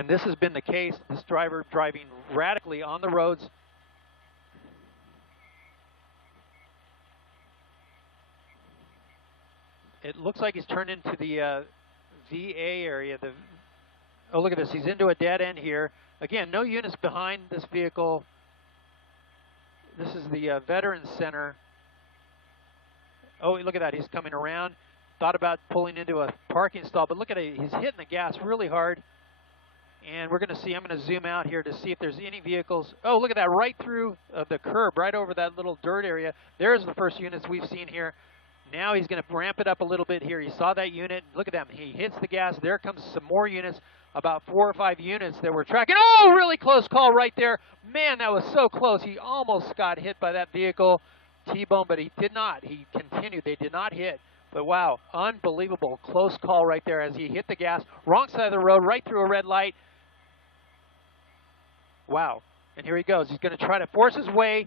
And this has been the case. This driver driving radically on the roads. It looks like he's turned into the VA area. Oh, look at this. He's into a dead end here. Again, no units behind this vehicle. This is the Veterans Center. Oh, look at that. He's coming around. Thought about pulling into a parking stall, but look at it. He's hitting the gas really hard. And we're going to see, I'm going to zoom out here to see if there's any vehicles. Oh, look at that, right through the curb, right over that little dirt area. There's the first units we've seen here. Now he's going to ramp it up a little bit here. You saw that unit. Look at them. He hits the gas. There comes some more units, about 4 or 5 units that we're tracking. Oh, really close call right there. Man, that was so close. He almost got hit by that vehicle, T-bone, but he did not. He continued. They did not hit. But wow, unbelievable close call right there as he hit the gas. Wrong side of the road, right through a red light. Wow. And here he goes. He's going to try to force his way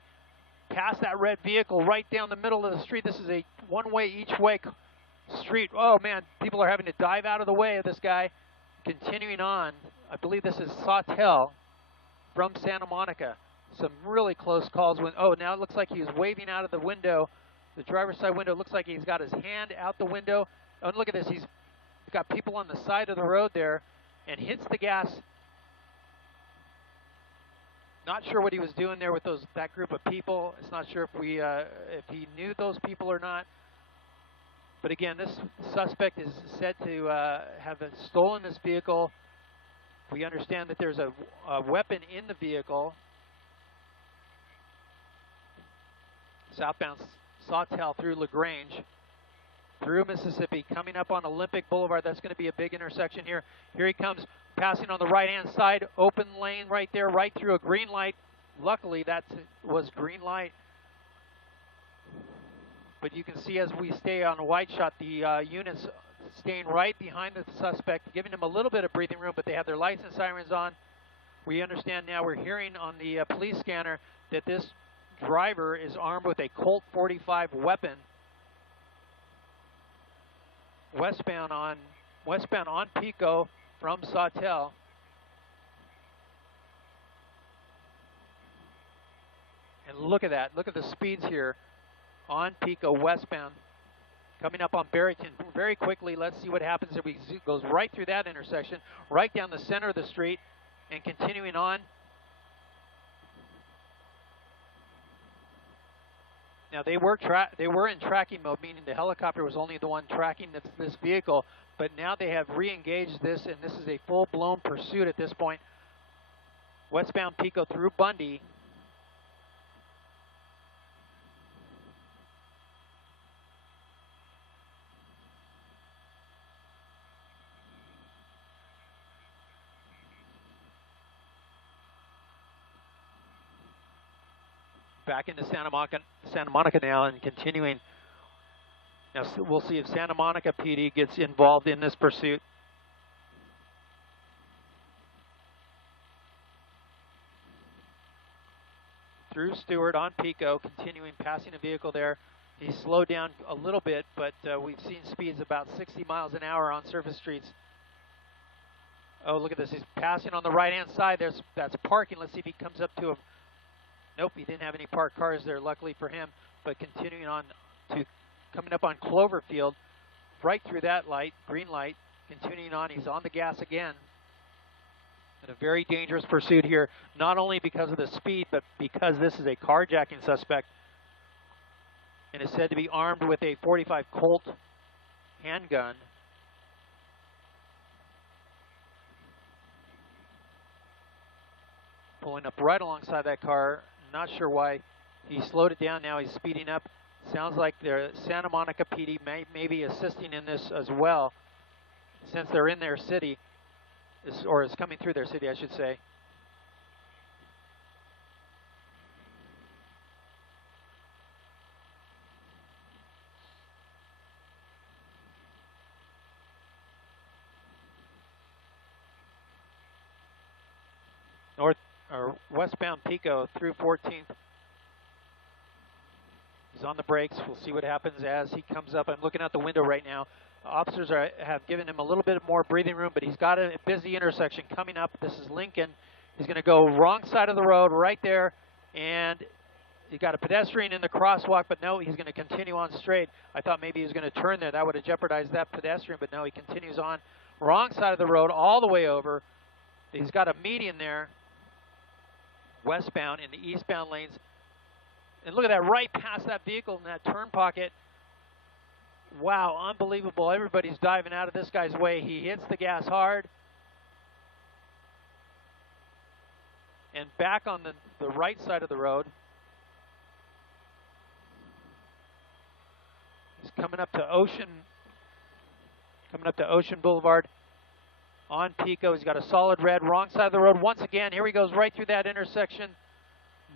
past that red vehicle right down the middle of the street. This is a one-way each way street. Oh, man, people are having to dive out of the way of this guy. Continuing on, I believe this is Sawtelle from Santa Monica. Some really close calls. Oh, now it looks like he's waving out of the window. The driver's side window looks like he's got his hand out the window. Oh, and look at this. He's got people on the side of the road there and hits the gas. Not sure what he was doing there with that group of people. It's not sure if he knew those people or not. But again, this suspect is said to have stolen this vehicle. We understand that there's a weapon in the vehicle. Southbound Sawtelle through LaGrange, through Mississippi, coming up on Olympic Boulevard. That's going to be a big intersection here. Here he comes, passing on the right-hand side, open lane right there, right through a green light. Luckily, that was green light. But you can see as we stay on a wide shot, the units staying right behind the suspect, giving him a little bit of breathing room, but they have their lights and sirens on. We understand now, we're hearing on the police scanner that this driver is armed with a Colt 45 weapon. Westbound on Pico from Sawtelle. And look at that. Look at the speeds here on Pico westbound. Coming up on Barrington very quickly. Let's see what happens if he goes right through that intersection, right down the center of the street, and continuing on. Now they were in tracking mode, meaning the helicopter was only the one tracking this vehicle, but now they have re-engaged this, and this is a full-blown pursuit at this point. Westbound Pico through Bundy. Back into Santa Monica now and continuing. Now we'll see if Santa Monica PD gets involved in this pursuit. Through Stewart on Pico, continuing, passing a vehicle there. He slowed down a little bit, but we've seen speeds about 60 miles an hour on surface streets. Oh, look at this. He's passing on the right-hand side. That's parking. Let's see if he comes up to a... Nope, he didn't have any parked cars there, luckily for him. But continuing on to coming up on Cloverfield, right through that light, green light. Continuing on, he's on the gas again. And a very dangerous pursuit here, not only because of the speed, but because this is a carjacking suspect and is said to be armed with a .45 Colt handgun. Pulling up right alongside that car. Not sure why he slowed it down. Now he's speeding up. Sounds like the Santa Monica PD may be assisting in this as well, since they're in their city, or is coming through their city, I should say. Westbound Pico through 14th. He's on the brakes. We'll see what happens as he comes up. I'm looking out the window right now. Officers have given him a little bit more breathing room, but he's got a busy intersection coming up. This is Lincoln. He's going to go wrong side of the road right there, and he got a pedestrian in the crosswalk, but no, he's going to continue on straight. I thought maybe he was going to turn there. That would have jeopardized that pedestrian, but no, he continues on wrong side of the road all the way over. He's got a median there, westbound in the eastbound lanes. And look at that, right past that vehicle in that turn pocket. Wow, unbelievable. Everybody's diving out of this guy's way. He hits the gas hard. And back on the right side of the road. He's coming up to Ocean Boulevard on Pico. He's got a solid red, wrong side of the road. Once again, here he goes right through that intersection.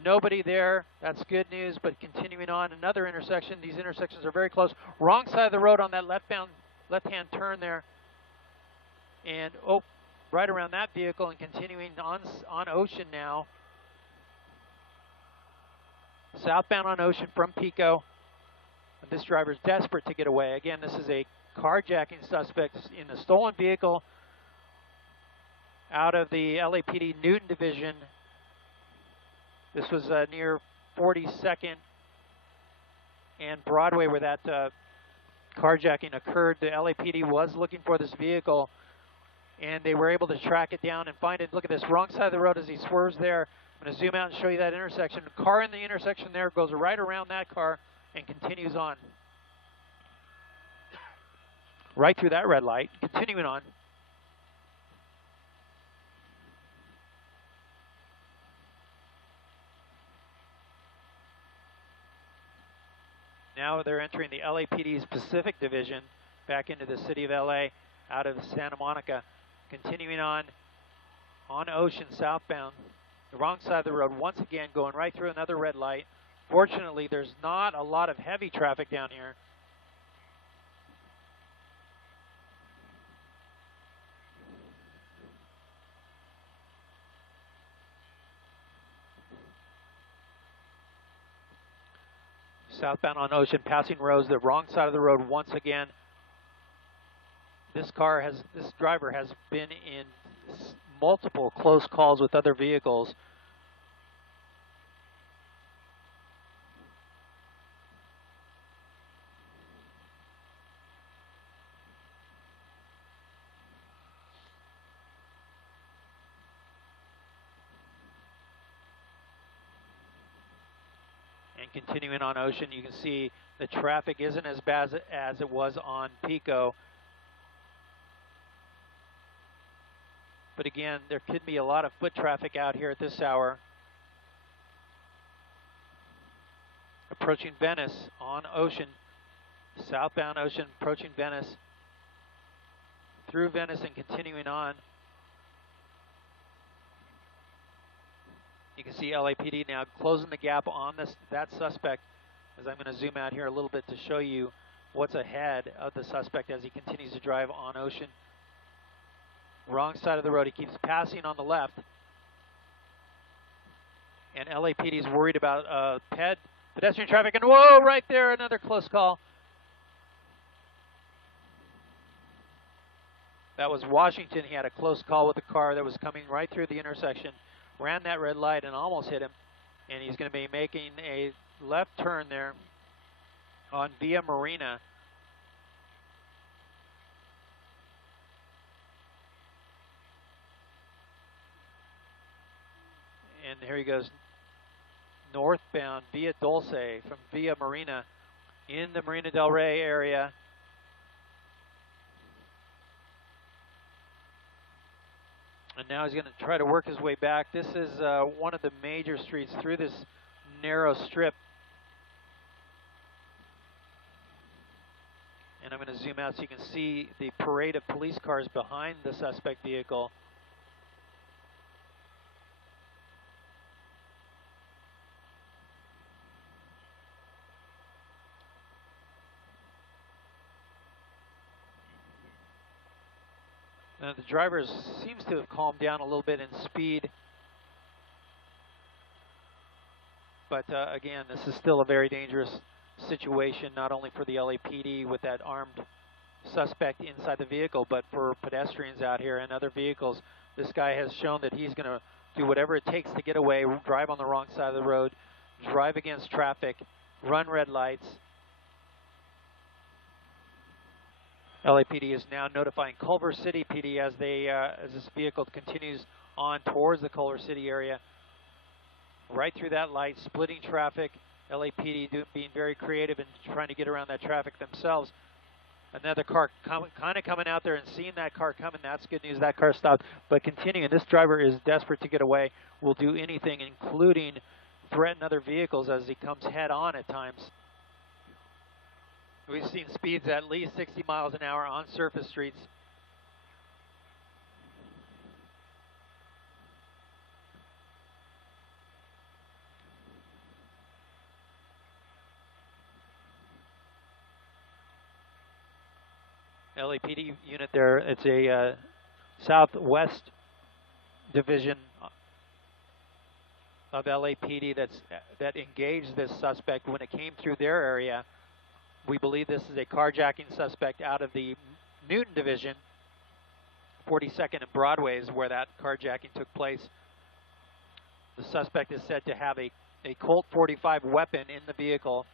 Nobody there. That's good news, but continuing on, another intersection. These intersections are very close. Wrong side of the road on that left-hand turn there. And, oh, right around that vehicle and continuing on Ocean now. Southbound on Ocean from Pico. And this driver's desperate to get away. Again, this is a carjacking suspect in a stolen vehicle out of the LAPD Newton Division. This was near 42nd and Broadway where that carjacking occurred. The LAPD was looking for this vehicle, and they were able to track it down and find it. Look at this, wrong side of the road as he swerves there. I'm going to zoom out and show you that intersection. The car in the intersection there goes right around that car and continues on. Right through that red light, continuing on. Now they're entering the LAPD's Pacific Division back into the city of LA out of Santa Monica. Continuing on Ocean southbound, the wrong side of the road, once again going right through another red light. Fortunately, there's not a lot of heavy traffic down here. Southbound on Ocean, passing Rose, the wrong side of the road once again. This driver has been in multiple close calls with other vehicles. And continuing on Ocean, you can see the traffic isn't as bad as it was on Pico. But again, there could be a lot of foot traffic out here at this hour. Approaching Venice on Ocean, southbound Ocean, approaching Venice, through Venice and continuing on. You can see LAPD now closing the gap on that suspect, as I'm going to zoom out here a little bit to show you what's ahead of the suspect as he continues to drive on Ocean. Wrong side of the road, he keeps passing on the left. And LAPD is worried about pedestrian traffic, and whoa, right there, another close call. That was Washington. He had a close call with a car that was coming right through the intersection, ran that red light and almost hit him. And he's going to be making a left turn there on Via Marina. And here he goes northbound Via Dulce from Via Marina in the Marina del Rey area. And now he's going to try to work his way back. This is one of the major streets through this narrow strip. And I'm going to zoom out so you can see the parade of police cars behind the suspect vehicle. Now the driver seems to have calmed down a little bit in speed. But again, this is still a very dangerous situation, not only for the LAPD with that armed suspect inside the vehicle, but for pedestrians out here and other vehicles. This guy has shown that he's going to do whatever it takes to get away, drive on the wrong side of the road, drive against traffic, run red lights. LAPD is now notifying Culver City PD as this vehicle continues on towards the Culver City area, right through that light, splitting traffic. LAPD being very creative and trying to get around that traffic themselves. Another car kind of coming out there and seeing that car coming. That's good news. That car stopped, but continuing. This driver is desperate to get away. Will do anything, including threaten other vehicles as he comes head on at times. We've seen speeds at least 60 miles an hour on surface streets. LAPD unit there. It's a southwest division of LAPD that engaged this suspect when it came through their area. We believe this is a carjacking suspect out of the Newton division. 42nd and Broadway is where that carjacking took place. The suspect is said to have a Colt 45 weapon in the vehicle.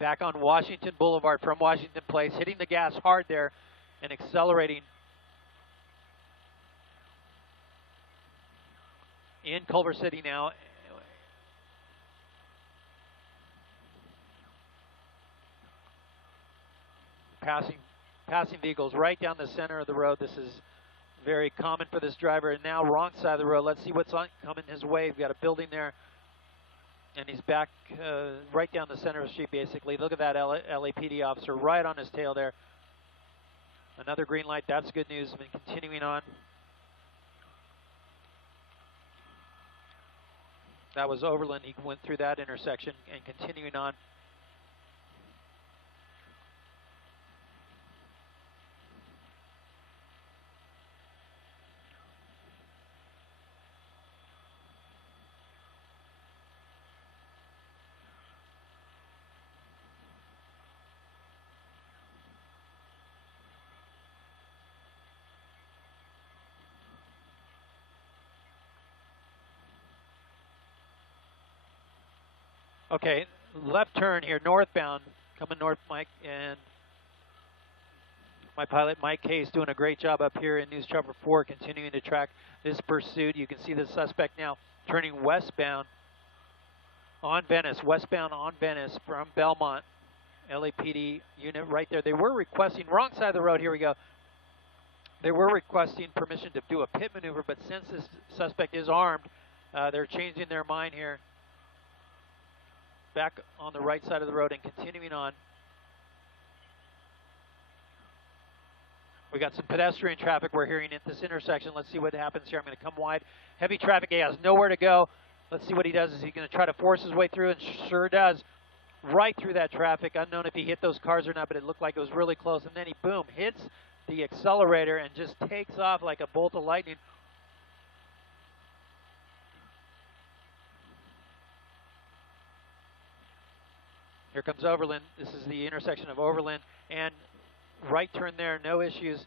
Back on Washington Boulevard from Washington Place, hitting the gas hard there and accelerating in Culver City now. Passing vehicles right down the center of the road. This is very common for this driver. And now wrong side of the road. Let's see what's coming his way. We've got a building there. And he's back right down the center of the street, basically. Look at that LAPD officer right on his tail there. Another green light. That's good news. Been continuing on. That was Overland. He went through that intersection and continuing on. Okay, left turn here, northbound, coming north, Mike, and my pilot, Mike Case, doing a great job up here in News Chopper 4, continuing to track this pursuit. You can see the suspect now turning westbound on Venice, westbound on Venice from Belmont. LAPD unit right there. They were requesting, wrong side of the road, here we go. They were requesting permission to do a pit maneuver, but since this suspect is armed, they're changing their mind here. Back on the right side of the road and continuing on. We got some pedestrian traffic we're hearing at this intersection. Let's see what happens here. I'm going to come wide. Heavy traffic. He has nowhere to go. Let's see what he does. Is he going to try to force his way through? And sure does. Right through that traffic. Unknown if he hit those cars or not, but it looked like it was really close. And then he, boom, hits the accelerator and just takes off like a bolt of lightning. Here comes Overland. This is the intersection of Overland and right turn there, no issues.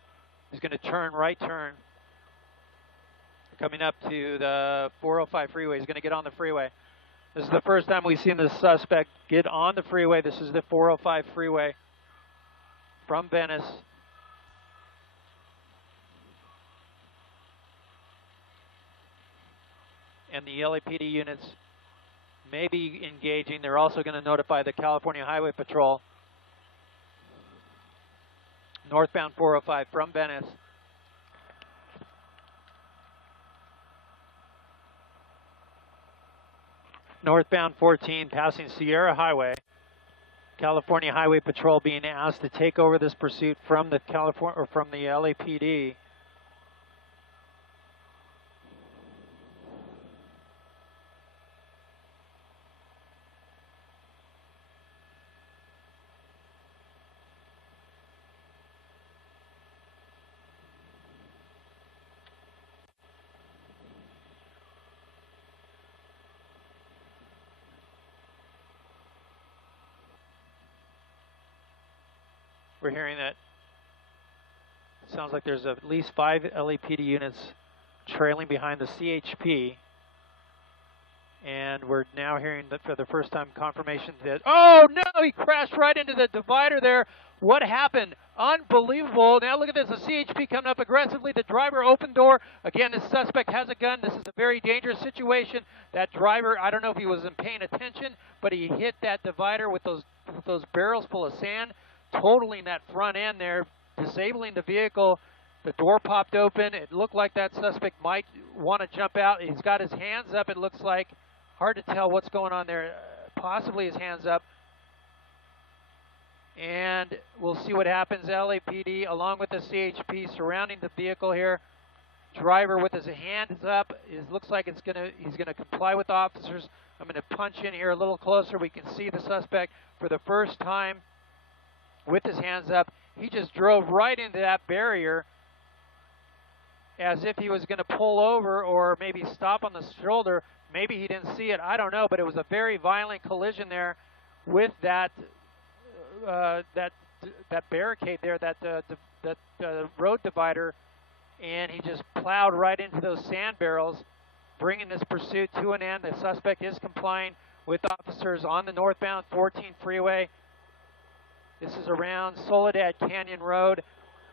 He's going to turn, right turn. Coming up to the 405 freeway. He's going to get on the freeway. This is the first time we've seen this suspect get on the freeway. This is the 405 freeway from Venice. And the LAPD units may be engaging. They're also going to notify the California Highway Patrol. Northbound 405 from Venice. Northbound 14 passing Sierra Highway. California Highway Patrol being asked to take over this pursuit from the LAPD. We're hearing that. Sounds like there's at least 5 LAPD units trailing behind the CHP. And we're now hearing that for the first time confirmation that, oh no, he crashed right into the divider there. What happened? Unbelievable. Now look at this, the CHP coming up aggressively. The driver open door. Again, the suspect has a gun. This is a very dangerous situation. That driver, I don't know if he wasn't paying attention, but he hit that divider with those barrels full of sand, totaling that front end there, disabling the vehicle. The door popped open. It looked like that suspect might want to jump out. He's got his hands up, it looks like. Hard to tell what's going on there. Possibly his hands up. And we'll see what happens. LAPD along with the CHP surrounding the vehicle here. Driver with his hands up. It looks like he's gonna comply with officers. I'm gonna punch in here a little closer. We can see the suspect for the first time with his hands up. He just drove right into that barrier as if he was going to pull over or maybe stop on the shoulder. Maybe he didn't see it. I don't know, but it was a very violent collision there with that that barricade there, that road divider, and he just plowed right into those sand barrels, bringing this pursuit to an end. The suspect is complying with officers on the northbound 14 freeway. This is around Soledad Canyon Road.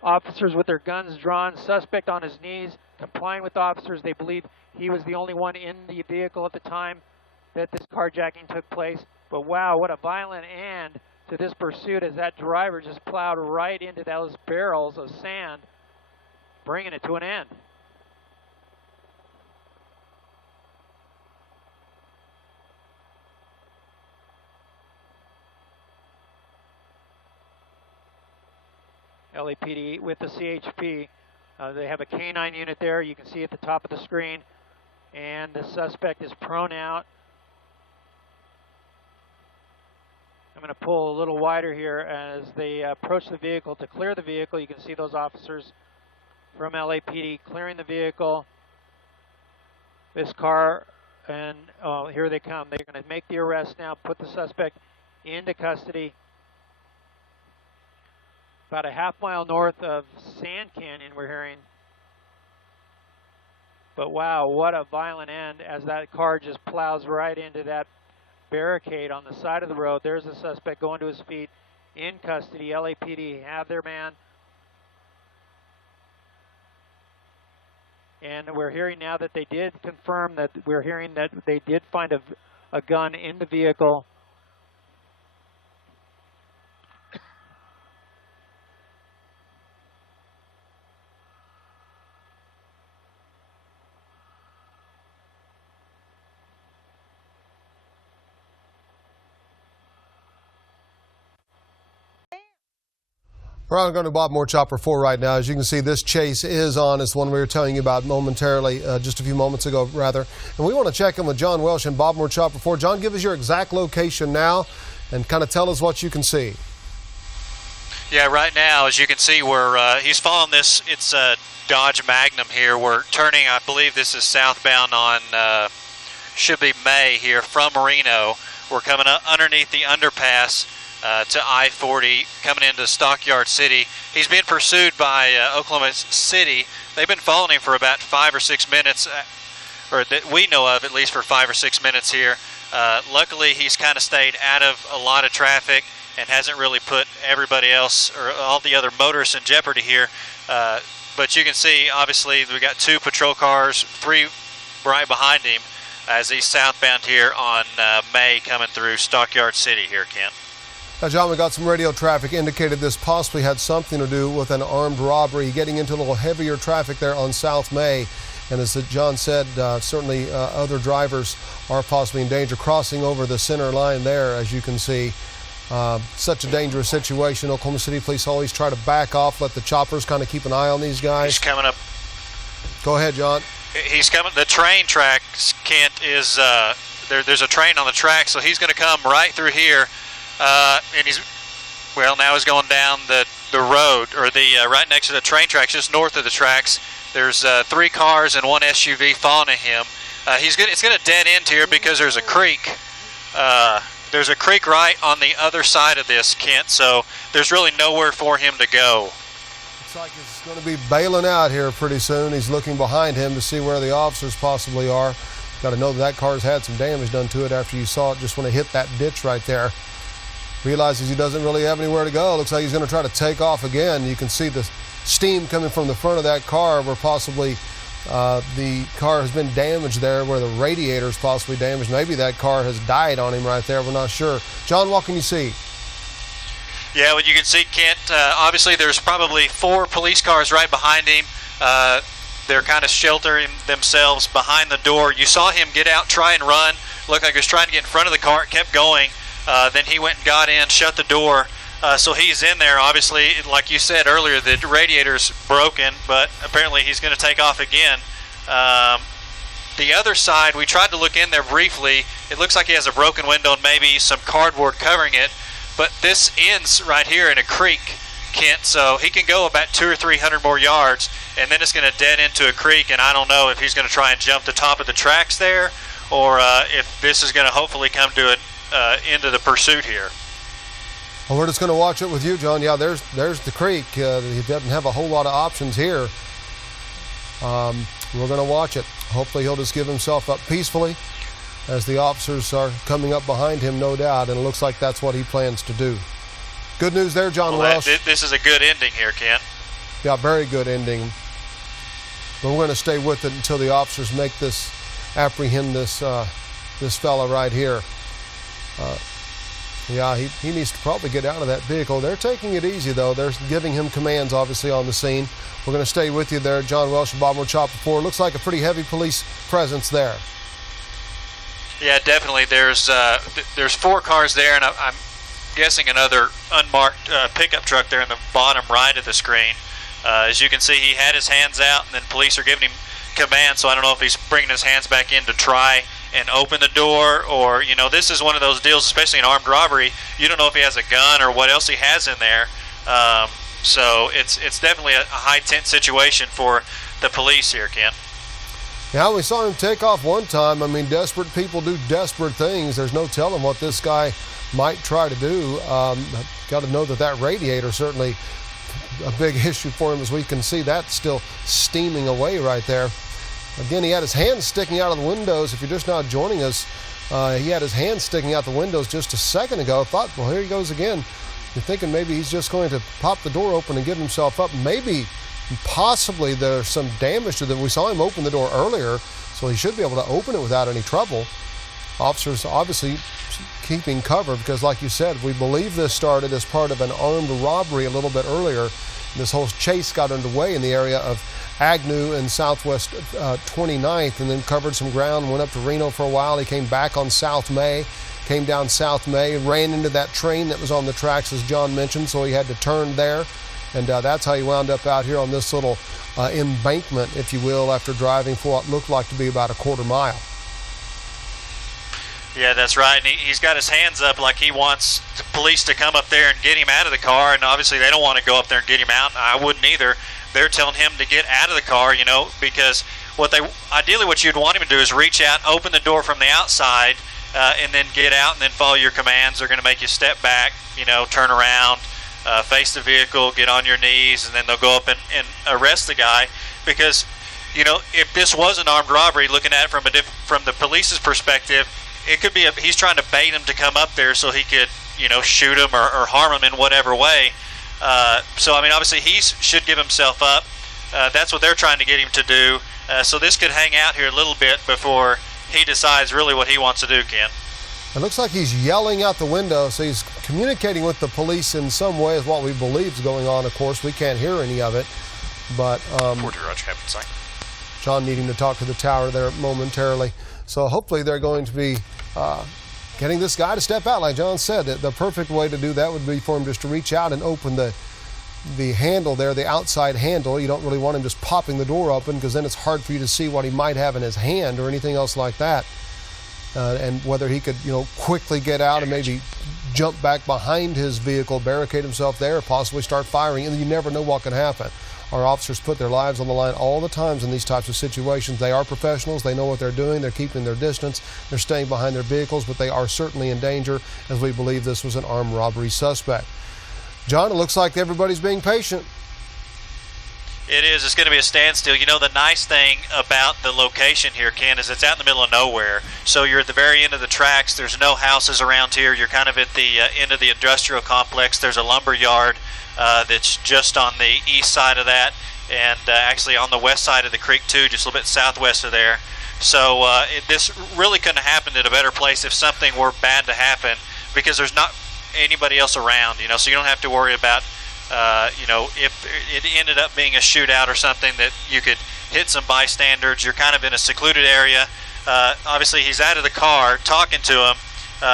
Officers with their guns drawn, suspect on his knees, complying with officers. They believe he was the only one in the vehicle at the time that this carjacking took place. But wow, what a violent end to this pursuit as that driver just plowed right into those barrels of sand, bringing it to an end. LAPD with the CHP. They have a K9 unit there. You can see at the top of the screen. And the suspect is prone out. I'm going to pull a little wider here as they approach the vehicle to clear the vehicle. You can see those officers from LAPD clearing the vehicle. This car, and oh, here they come. They're going to make the arrest now, put the suspect into custody. About a half-mile north of Sand Canyon, we're hearing. But wow, what a violent end as that car just plows right into that barricade on the side of the road. There's the suspect going to his feet, in custody. LAPD have their man. And we're hearing now that they did confirm that, we're hearing that they did find a gun in the vehicle. We're on going to Bob Moore Chopper 4 right now. As you can see, this chase is on. It's the one we were telling you about momentarily, just a few moments ago, rather. And we want to check in with John Welsh and Bob Moore Chopper 4. John, give us your exact location now and kind of tell us what you can see. Yeah, right now, as you can see, he's following this. It's a Dodge Magnum here. We're turning, I believe this is southbound on, should be May here from Reno. We're coming up underneath the underpass to I-40, coming into Stockyard City. He's being pursued by Oklahoma City. They've been following him for about 5 or 6 minutes, or that we know of at least for 5 or 6 minutes here. Luckily, he's kind of stayed out of a lot of traffic and hasn't really put everybody else or all the other motorists in jeopardy here. But you can see, obviously, we've got 2 patrol cars, 3 right behind him as he's southbound here on May coming through Stockyard City here, Kent. Now, John, we got some radio traffic indicated this possibly had something to do with an armed robbery, getting into a little heavier traffic there on South May. And as John said, certainly other drivers are possibly in danger crossing over the center line there, as you can see. Such a dangerous situation. Oklahoma City Police always try to back off, let the choppers kind of keep an eye on these guys. He's coming up. Go ahead, John. He's coming. The train track, Kent, is there's a train on the track, so he's going to come right through here. And now he's going down the road, or the right next to the train tracks, just north of the tracks. There's 3 cars and 1 SUV following him. It's going to dead end here because there's a creek There's a creek right on the other side of this, Kent, so there's really nowhere for him to go. Looks like he's going to be bailing out here pretty soon. He's looking behind him to see where the officers possibly are. Got to know that car's had some damage done to it after you saw it just when it hit that ditch right there. Realizes he doesn't really have anywhere to go. Looks like he's going to try to take off again. You can see the steam coming from the front of that car where possibly the car has been damaged there, where the radiator is possibly damaged. Maybe that car has died on him right there. We're not sure. John, what can you see? Yeah, well, you can see, Kent, obviously there's probably 4 police cars right behind him. They're kind of sheltering themselves behind the door. You saw him get out, try and run. Looked like he was trying to get in front of the car. It kept going. Then he went and got in, shut the door. So he's in there. Obviously, like you said earlier, the radiator's broken, but apparently he's going to take off again. The other side, we tried to look in there briefly. It looks like he has a broken window and maybe some cardboard covering it. But this ends right here in a creek, Kent, so he can go about 200 or 300 more yards, and then it's going to dead into a creek, and I don't know if he's going to try and jump the top of the tracks there, or if this is going to hopefully come to an end of the pursuit here. Well, we're just going to watch it with you, John. Yeah, there's the creek. He doesn't have a whole lot of options here. We're going to watch it. Hopefully he'll just give himself up peacefully as the officers are coming up behind him, no doubt, and it looks like that's what he plans to do. Good news there, John Welsh. This is a good ending here, Kent. Yeah, very good ending. But we're going to stay with it until the officers make this, apprehend this fella right here. Yeah, he needs to probably get out of that vehicle. They're taking it easy, though. They're giving him commands, obviously, on the scene. We're going to stay with you there, John Welsh and Bob Moore Chopper 4. Looks like a pretty heavy police presence there. Yeah, definitely. There's 4 cars there, and I'm guessing another unmarked pickup truck there in the bottom right of the screen. As you can see, he had his hands out, and then police are giving him commands, so I don't know if he's bringing his hands back in to try and open the door, or, you know, this is one of those deals, especially in armed robbery, you don't know if he has a gun or what else he has in there. So it's definitely a high tense situation for the police here, Ken. Yeah, we saw him take off one time. I mean, desperate people do desperate things. There's no telling what this guy might try to do. Got to know that radiator certainly a big issue for him, as we can see that still steaming away right there. Again, he had his hands sticking out of the windows. If you're just now joining us, he had his hands sticking out the windows just a second ago. Thought, well, here he goes again. You're thinking maybe he's just going to pop the door open and give himself up. Maybe, possibly, there's some damage to them. We saw him open the door earlier, so he should be able to open it without any trouble. Officers obviously keeping cover because, like you said, we believe this started as part of an armed robbery a little bit earlier. This whole chase got underway in the area of Agnew and Southwest 29th, and then covered some ground, went up to Reno for a while. He came back on South May, came down South May, ran into that train that was on the tracks, as John mentioned, so he had to turn there. And that's how he wound up out here on this little embankment, if you will, after driving for what looked like to be about a quarter mile. Yeah, that's right. And he's got his hands up like he wants the police to come up there and get him out of the car. And obviously they don't want to go up there and get him out. I wouldn't either. They're telling him to get out of the car, you know, because ideally what you'd want him to do is reach out, open the door from the outside, and then get out and then follow your commands. They're going to make you step back, you know, turn around, face the vehicle, get on your knees, and then they'll go up and arrest the guy. Because, you know, if this was an armed robbery, looking at it from the police's perspective, it could be he's trying to bait him to come up there so he could, you know, shoot him or harm him in whatever way. So, I mean, obviously he should give himself up. That's what they're trying to get him to do. So this could hang out here a little bit before he decides really what he wants to do, Ken. It looks like he's yelling out the window, so he's communicating with the police in some way, is what we believe is going on. Of course, we can't hear any of it. But John needing to talk to the tower there momentarily. So hopefully they're going to be getting this guy to step out. Like John said, the perfect way to do that would be for him just to reach out and open the handle there, the outside handle. You don't really want him just popping the door open, because then it's hard for you to see what he might have in his hand or anything else like that. And whether he could, you know, quickly get out and maybe jump back behind his vehicle, barricade himself there, possibly start firing, and you never know what can happen. Our officers put their lives on the line all the times in these types of situations. They are professionals. They know what they're doing. They're keeping their distance. They're staying behind their vehicles, but they are certainly in danger, as we believe this was an armed robbery suspect. John, it looks like everybody's being patient. It is. It's going to be a standstill. You know, the nice thing about the location here, Ken, is it's out in the middle of nowhere. So you're at the very end of the tracks. There's no houses around here. You're kind of at the end of the industrial complex. There's a lumber yard that's just on the east side of that, and actually on the west side of the creek too, just a little bit southwest of there. So this really couldn't have happened at a better place if something were bad to happen, because there's not anybody else around, you know, so you don't have to worry about you know, if it ended up being a shootout or something, that you could hit some bystanders. You're kind of in a secluded area. Obviously, he's out of the car talking to him.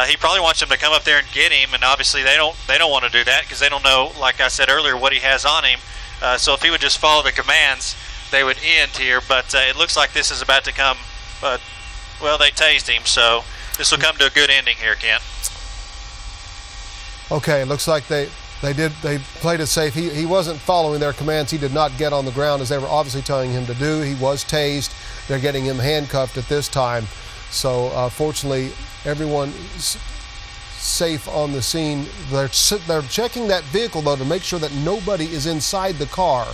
He probably wants them to come up there and get him, and obviously they don't want to do that because they don't know, like I said earlier, what he has on him. So if he would just follow the commands, they would end here. But it looks like this is about to come. Well, they tased him, so this will come to a good ending here, Kent. Okay, it looks like they played it safe. He wasn't following their commands. He did not get on the ground as they were obviously telling him to do. He was tased. They're getting him handcuffed at this time. So fortunately, everyone's safe on the scene. They're checking that vehicle, though, to make sure that nobody is inside the car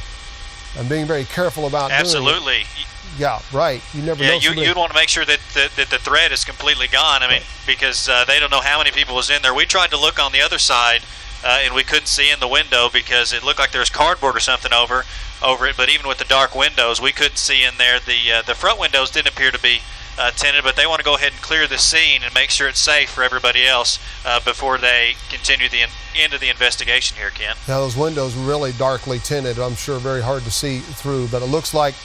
and being very careful about Absolutely. doing it. Yeah, right. You never know. Yeah, you'd want to make sure that the threat is completely gone. I mean, because they don't know how many people was in there. We tried to look on the other side, and we couldn't see in the window because it looked like there was cardboard or something over it. But even with the dark windows, we couldn't see in there. The front windows didn't appear to be tinted, but they want to go ahead and clear the scene and make sure it's safe for everybody else before they continue the end of the investigation here, Ken. Now, those windows were really darkly tinted. I'm sure very hard to see through, but it looks like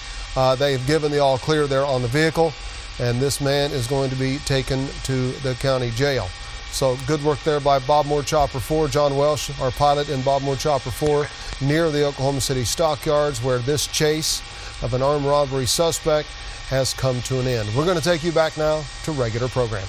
they've given the all clear there on the vehicle, and this man is going to be taken to the county jail. So good work there by Bob Moore Chopper 4. John Welsh, our pilot in Bob Moore Chopper 4, near the Oklahoma City stockyards, where this chase of an armed robbery suspect has come to an end. We're going to take you back now to regular programming.